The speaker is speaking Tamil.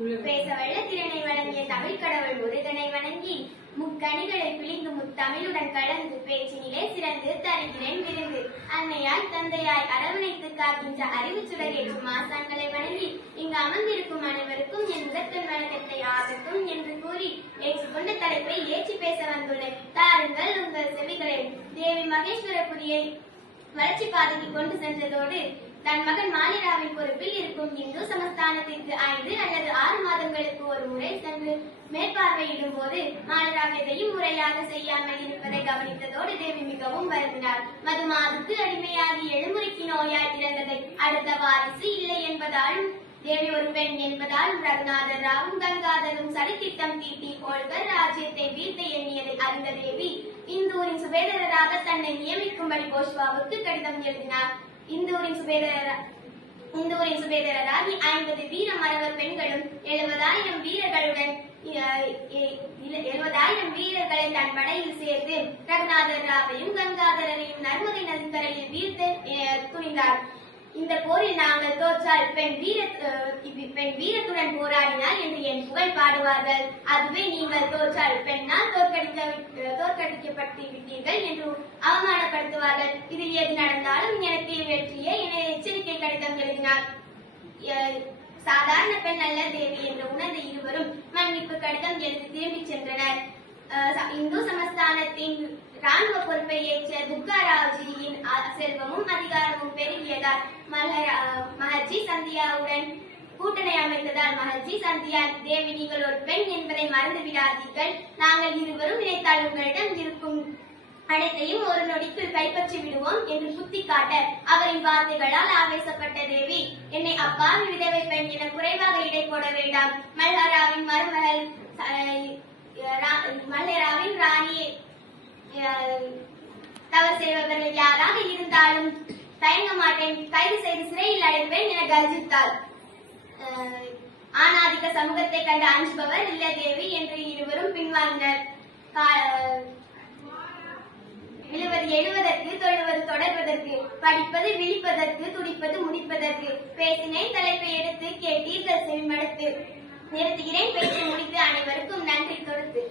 பேச வல்ல திறனை வழங்கிய தமிழ் கடவுள் முருகனை வணங்கி முக்கணிகளை பிழிந்து முத்தமிழுடன் கலந்து பேச்சினிலே சிறந்து தருகிறேன் விருந்து அன்னையாய் தந்தையாய் அரவணைத்து காக்கின்ற அறிவு சுடர் ஏற்றும் மாசான்களை வணங்கி இங்கு அமர்ந்திருக்கும் அனைவருக்கும் என் முதற்கண் வணக்கத்தை ஆகட்டும் என்று கூறி ஏற்றுக்கொண்ட தலைப்பை ஏற்றி பேச வந்துள்ளேன். தாருங்கள் உங்கள் செவிகளை. தேவி மகேஸ்வரபுரியை வளர்ச்சி பாதைக்கு கொண்டு சென்றதோடு தன் மகன் மாலிராவின் பொறுப்பில் இருக்கும் சமஸ்தானத்திற்கு ஐந்து அல்லது ஆறு மாதங்களுக்கு ஒரு முறை சென்று மேற்பார்வையிடும் போது மாலிராவ் எதையும் முறையாக செய்யாமல் இருப்பதை கவனித்ததோடு தேவி மிகவும் வருந்தினார் மதுமாதுக்கு அடிமையாகி எழுமுறைக்கு நோயாய் இறந்ததை அடுத்த வாரிசு இல்லை என்பதாலும் தேவி ஒரு பெண் என்பதால் ரகுநாதர் ராவும் கங்காதரும் சதித்திட்டம் தீட்டி ஹோல்கர் ராஜ்யத்தை வீழ்த்த எண்ணியதை அறிந்த தேவி இந்தூரின் சுபேதராக தன்னை நியமிக்கும்படி கோஷ்வாவுக்கு கடிதம் எழுதினார். இந்தூரின் சுபேதர இந்தூரின் சுபேதராகி ஐம்பது வீர மரவர் பெண்களும் எழுபதாயிரம் வீரர்களுடன் எழுபதாயிரம் வீரர்களை தன் படையில் சேர்த்து ரகுநாதர் ராவையும் கங்காதரரையும் நர்மதை நதிக்கரையில் வீழ்த்து துணிந்தார் இந்த போரில் நாங்கள் தோற்றால் பெண் வீர பெண் வீரத்துடன் போராடினார் என்று என் புகழ் பாடுவார்கள். அதுவே நீங்கள் தோற்றால் பெண்ணால் தோற்கடிக்க தோற்கடிக்கப்பட்டு விட்டீர்கள் என்று அவமானப்படுத்துவார்கள். இதில் எது நடந்தாலும் எனக்கு வெற்றியே என எழுதினார் சாதாரண பெண் அல்ல தேவி என்று உணர்ந்த இருவரும் மன்னிப்பு கடிதம் எழுதி திரும்பிச் சென்றனர். இந்து சமஸ்தானத்தின் ராணுவ பொறுப்பை ஏற்ற துர்காராவ்ஜியின் அ- செல்வமும் அதிகாரமும் பெருகியதால் மகர்ஜி சந்தியாவுடன் கூட்டணி அமைத்ததால் மகர்ஜி சந்தியா தேவி நீங்கள் ஒரு பெண் என்பதை மறந்து விடாதீர்கள். நாங்கள் இருவரும் நினைத்தால் உங்களிடம் இருக்கும் அனைத்தையும் ஒரு நொடிக்குள் கைப்பற்றி விடுவோம் என்று சுட்டிக்காட்ட அவரின் வார்த்தைகளால் ஆவேசப்பட்ட அப்பாவி விதவை பெண் என குறைவாக இடை போட வேண்டாம். மல்ஹராவின் மருமகள் அஹ், மல்ஹராவின் ராணி தவறு செய்பவர்கள் யாராக இருந்தாலும் தயங்க மாட்டேன். கைது செய்து சிறையில் அடைப்பேன் என கர்ஜித்தாள். ஆணாதிக்க சமூகத்தை கண்டு அஞ்சுபவர் இல்ல தேவி என்று இருவரும் பின்வாங்கினர். கா- எழுவதற்கு தொழுவது தொடர்வதற்கு படிப்பது விழிப்பதற்கு துடிப்பது பேசினேன் தலைப்பை எடுத்து கேட்டீர்கள் செவிமடுத்து நிறுத்துகிறேன் பேசி முடித்து அனைவருக்கும் நன்றி தொடுத்து.